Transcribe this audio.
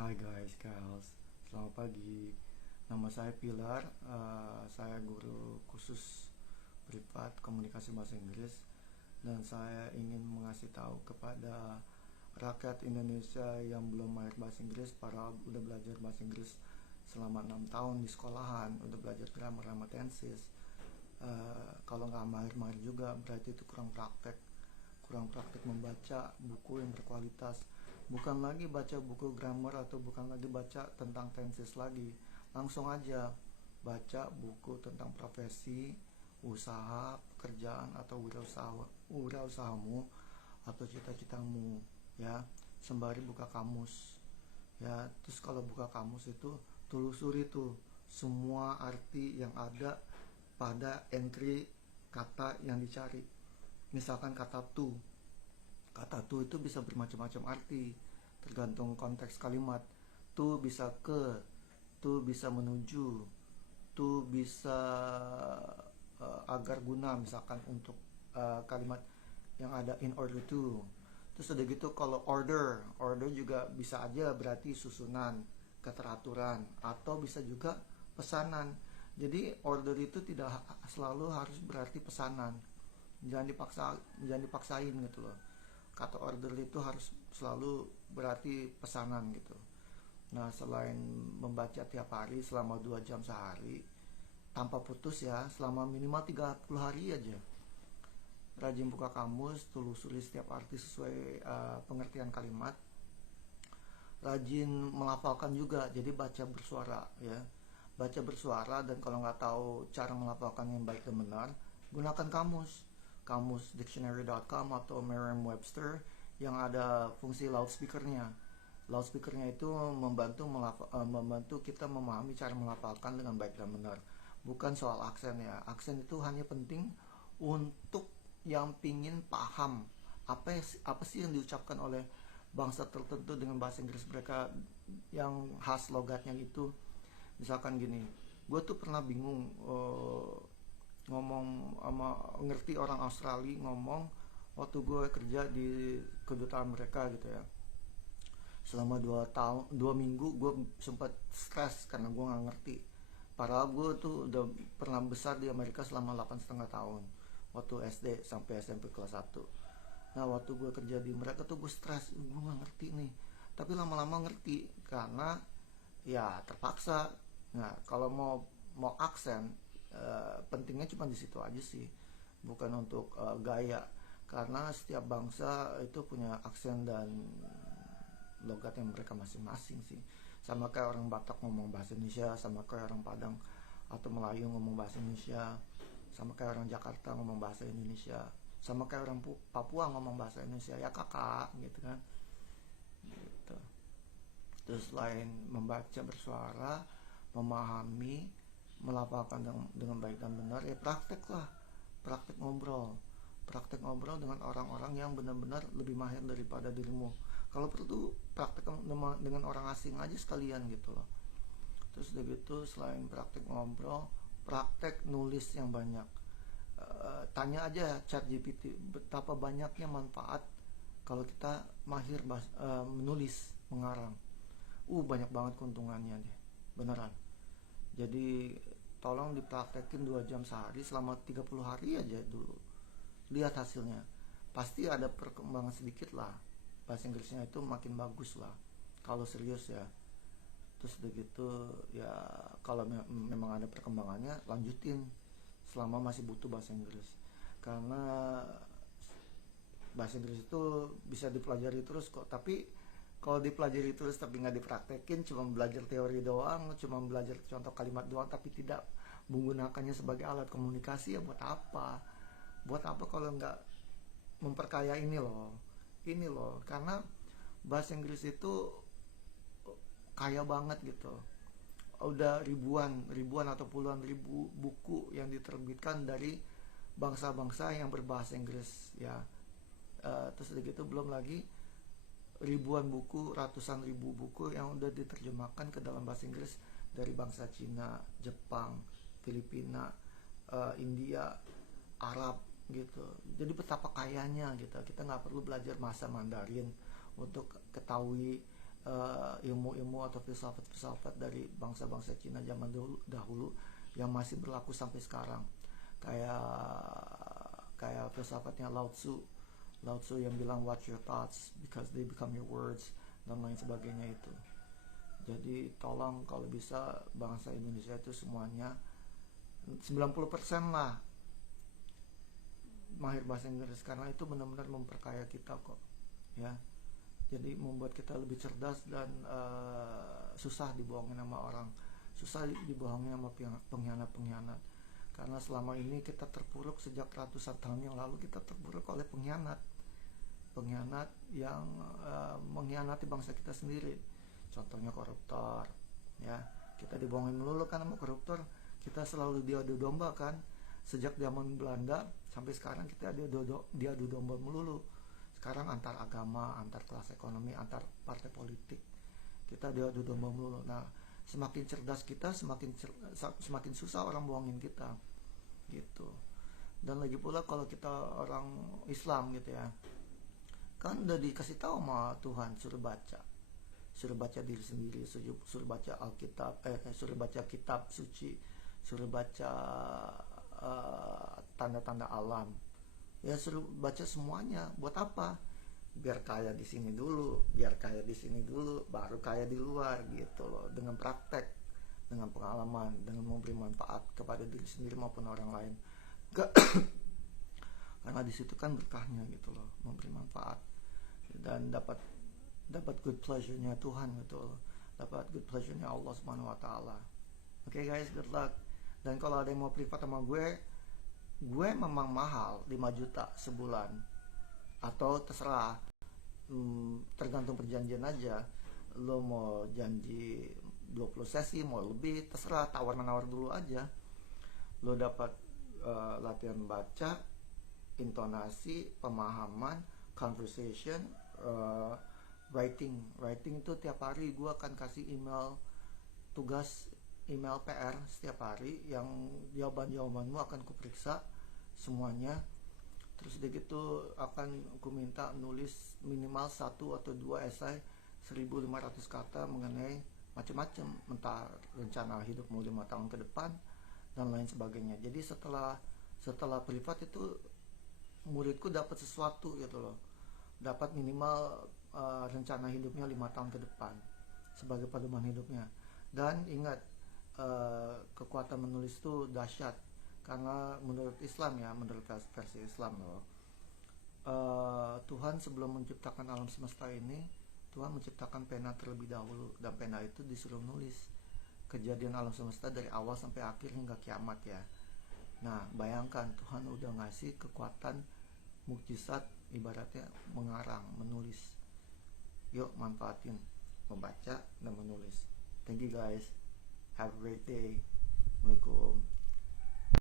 Hai guys, girls, selamat pagi. Nama saya Pilar, saya guru khusus privat komunikasi bahasa Inggris dan saya ingin mengasih tahu kepada rakyat Indonesia yang belum mahir bahasa Inggris, para udah belajar bahasa Inggris selama 6 tahun di sekolahan, udah belajar grammar sama tenses. Kalau nggak mahir-mahir juga berarti itu kurang praktek membaca buku yang berkualitas, bukan lagi baca buku grammar atau bukan lagi baca tentang tenses lagi, langsung aja baca buku tentang profesi, usaha, pekerjaan atau wirausahamu atau cita-citamu, ya, sembari buka kamus, ya. Terus kalau buka kamus itu telusuri tuh semua arti yang ada pada entry kata yang dicari. Misalkan kata to itu bisa bermacam-macam arti tergantung konteks kalimat. To bisa ke, to bisa menuju, to bisa agar guna, misalkan untuk kalimat yang ada in order to. Terus udah gitu kalau order juga bisa aja berarti susunan, keteraturan, atau bisa juga pesanan. Jadi order itu tidak selalu harus berarti pesanan. Jangan dipaksain gitu loh. Kata order itu harus selalu berarti pesanan gitu. Nah, selain membaca tiap hari selama 2 jam sehari tanpa putus ya, selama minimal 30 hari aja. Rajin buka kamus, telusuri setiap arti sesuai pengertian kalimat. Rajin melafalkan juga, jadi baca bersuara ya. Baca bersuara, dan kalau nggak tahu cara melafalkan yang baik dan benar, gunakan kamus dictionary.com atau Merriam-Webster yang ada fungsi loudspeakernya. Loudspeakernya itu membantu kita memahami cara melafalkan dengan baik dan benar. Bukan soal aksen ya. Aksen itu hanya penting untuk yang pingin paham apa sih yang diucapkan oleh bangsa tertentu dengan bahasa Inggris mereka yang khas logatnya itu. Misalkan gini, gue tuh pernah bingung ngomong sama ngerti orang Australia ngomong waktu gue kerja di kedutaan mereka gitu ya. Selama 2 minggu gue sempat stres karena gue nggak ngerti. Padahal gue tuh udah pernah besar di Amerika selama 8,5 tahun waktu SD sampai SMP kelas 1. Nah, waktu gue kerja di mereka tuh gue stres, gue nggak ngerti nih. Tapi lama-lama ngerti karena ya terpaksa. Nah, kalau mau aksen, pentingnya cuma di situ aja sih, bukan untuk gaya, karena setiap bangsa itu punya aksen dan logat yang mereka masing-masing sih. Sama kayak orang Batak ngomong bahasa Indonesia, sama kayak orang Padang atau Melayu ngomong bahasa Indonesia, sama kayak orang Jakarta ngomong bahasa Indonesia, sama kayak orang Papua ngomong bahasa Indonesia, ya kakak gitu kan, gitu. Terus selain membaca bersuara, memahami, melafalkan dengan baik dan benar, ya praktek lah. Praktek ngobrol dengan orang-orang yang benar-benar lebih mahir daripada dirimu. Kalau perlu praktek dengan orang asing aja sekalian gitu loh. Terus udah gitu, selain praktek ngobrol, praktek nulis yang banyak. Tanya aja ChatGPT betapa banyaknya manfaat kalau kita mahir menulis, mengarang. Banyak banget keuntungannya deh, beneran. Jadi tolong dipraktekin 2 jam sehari selama 30 hari aja dulu. Lihat hasilnya. Pasti ada perkembangan sedikit lah. Bahasa Inggrisnya itu makin bagus lah kalau serius ya. Terus udah gitu ya, kalau memang ada perkembangannya lanjutin selama masih butuh bahasa Inggris. Karena bahasa Inggris itu bisa dipelajari terus kok, tapi kalau dipelajari terus tapi nggak dipraktekin, cuma belajar teori doang, cuma belajar contoh kalimat doang tapi tidak menggunakannya sebagai alat komunikasi, ya buat apa kalau nggak memperkaya ini loh, karena bahasa Inggris itu kaya banget gitu. Udah ribuan atau puluhan ribu buku yang diterbitkan dari bangsa-bangsa yang berbahasa Inggris ya. Terus gitu belum lagi ribuan buku, ratusan ribu buku yang udah diterjemahkan ke dalam bahasa Inggris dari bangsa Cina, Jepang, Filipina, India, Arab gitu. Jadi betapa kayanya gitu. Kita nggak perlu belajar bahasa Mandarin untuk ketahui ilmu-ilmu atau filsafat-filsafat dari bangsa-bangsa Cina zaman dahulu yang masih berlaku sampai sekarang, kayak kayak filsafatnya Lao Tzu. Lao Tzu yang bilang watch your thoughts because they become your words dan lain sebagainya itu. Jadi tolong kalau bisa bangsa Indonesia itu semuanya 90% lah mahir bahasa Inggris, karena itu benar-benar memperkaya kita kok ya. Jadi membuat kita lebih cerdas dan susah dibohongin sama orang, susah dibohongin sama pengkhianat-pengkhianat. Karena selama ini kita terpuruk, sejak ratusan tahun yang lalu kita terpuruk oleh pengkhianat yang mengkhianati bangsa kita sendiri. Contohnya koruptor ya, kita dibohongin melulu kan sama koruptor. Kita selalu diadu domba kan, sejak zaman Belanda sampai sekarang kita diadu domba melulu. Sekarang antar agama, antar kelas ekonomi, antar partai politik, kita diadu domba melulu. Nah, semakin cerdas kita, semakin susah orang bohongin kita gitu. Dan lagi pula kalau kita orang Islam gitu ya, kan udah dikasih tahu sama Tuhan, suruh baca diri sendiri, suruh baca Alkitab, suruh baca kitab suci, suruh baca tanda-tanda alam ya, suruh baca semuanya. Buat apa? Biar kaya di sini dulu, baru kaya di luar gitu loh, dengan praktek, dengan pengalaman, dengan memberi manfaat kepada diri sendiri maupun orang lain. Karena di situ kan berkahnya gitu loh, memberi manfaat dan dapat good pleasure-nya Tuhan gitu loh, dapat good pleasure-nya Allah Subhanahu wa taala. Oke guys, good luck. Dan kalau ada yang mau privat sama gue memang mahal 5 juta sebulan, atau terserah, tergantung perjanjian aja. Lo mau janji 20 sesi, mau lebih, terserah, tawar-menawar dulu aja. Lo dapat latihan baca, intonasi, pemahaman, conversation, writing itu tiap hari gue akan kasih email PR setiap hari, yang jawabanmu akan kuperiksa semuanya. Terus udah gitu akan ku minta nulis minimal 1 atau 2 esai 1500 kata mengenai macam-macam, entah rencana hidupmu 5 tahun ke depan dan lain sebagainya. Jadi setelah privat itu muridku dapat sesuatu gitu loh, dapat minimal rencana hidupnya 5 tahun ke depan sebagai pedoman hidupnya. Dan ingat, kekuatan menulis itu dahsyat, karena menurut Islam ya, menurut versi Islam loh, Tuhan sebelum menciptakan alam semesta ini, Tuhan menciptakan pena terlebih dahulu, dan pena itu disuruh nulis kejadian alam semesta dari awal sampai akhir hingga kiamat ya. Nah, bayangkan Tuhan udah ngasih kekuatan mukjizat, ibaratnya mengarang, menulis. Yuk manfaatin membaca dan menulis. Thank you guys. Have a great day. Assalamualaikum.